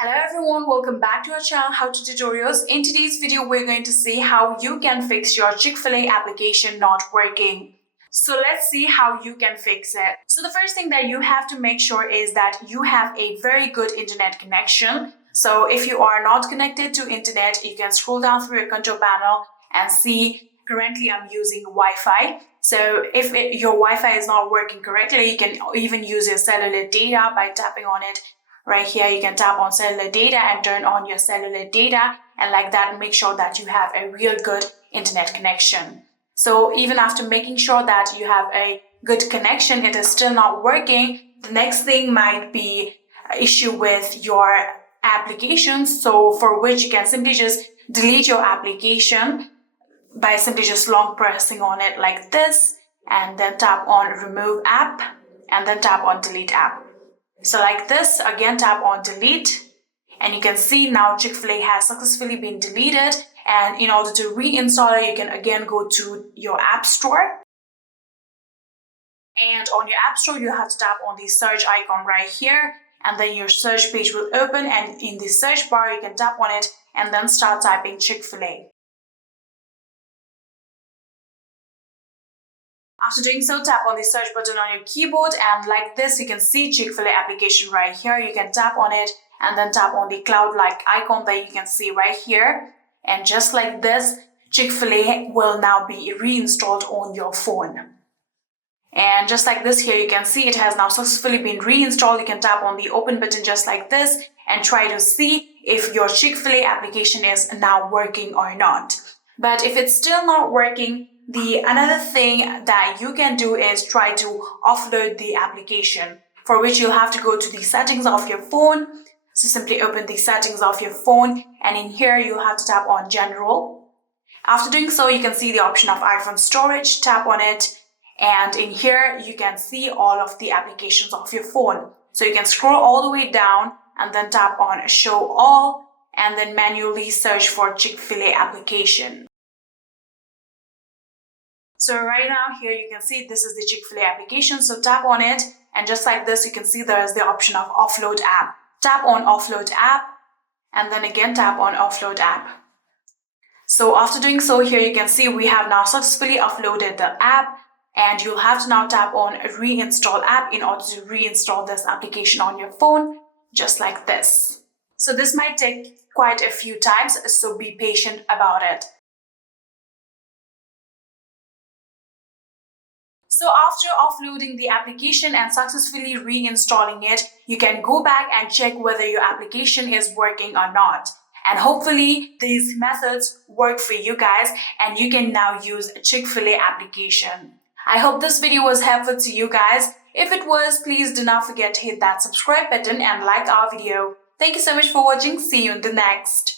Hello everyone, welcome back to our channel How to Tutorials. In today's video, we're going to see how you can fix your Chick-fil-A application not working. So let's see how you can fix it. So the first thing that you have to make sure is that you have a very good internet connection. So if you are not connected to internet, you can scroll down through your control panel and see currently I'm using Wi-Fi. So if your Wi-Fi is not working correctly, you can even use your cellular data by tapping on it. Right here, you can tap on cellular data and turn on your cellular data, and like that, make sure that you have a real good internet connection. So even after making sure that you have a good connection, it is still not working. The next thing might be an issue with your applications. So for which you can simply just delete your application by simply just long pressing on it like this, and then tap on remove app, and then tap on delete app. So like this, again tap on delete, and you can see now Chick-fil-A has successfully been deleted. And in order to reinstall it, you can again go to your app store. And on your app store, you have to tap on the search icon right here, and then your search page will open, and in the search bar, you can tap on it and then start typing Chick-fil-A. After doing so, tap on the search button on your keyboard, and like this, you can see Chick-fil-A application right here. You can tap on it and then tap on the cloud-like icon that you can see right here. And just like this, Chick-fil-A will now be reinstalled on your phone. And just like this here, you can see it has now successfully been reinstalled. You can tap on the open button just like this and try to see if your Chick-fil-A application is now working or not. But if it's still not working, another thing that you can do is try to offload the application, for which you'll have to go to the settings of your phone. So simply open the settings of your phone, and in here you'll have to tap on general. After doing so, you can see the option of iPhone storage. Tap on it, and in here you can see all of the applications of your phone. So you can scroll all the way down and then tap on show all, and then manually search for Chick-fil-A application. So right now here you can see this is the Chick-fil-A application. So tap on it, and just like this, you can see there is the option of offload app. Tap on offload app, and then again tap on offload app. So after doing so, here you can see we have now successfully uploaded the app, and you'll have to now tap on reinstall app in order to reinstall this application on your phone, just like this. So this might take quite a few times, so be patient about it. So after offloading the application and successfully reinstalling it, you can go back and check whether your application is working or not. And hopefully these methods work for you guys, and you can now use a Chick-fil-A application. I hope this video was helpful to you guys. If it was, please do not forget to hit that subscribe button and like our video. Thank you so much for watching. See you in the next.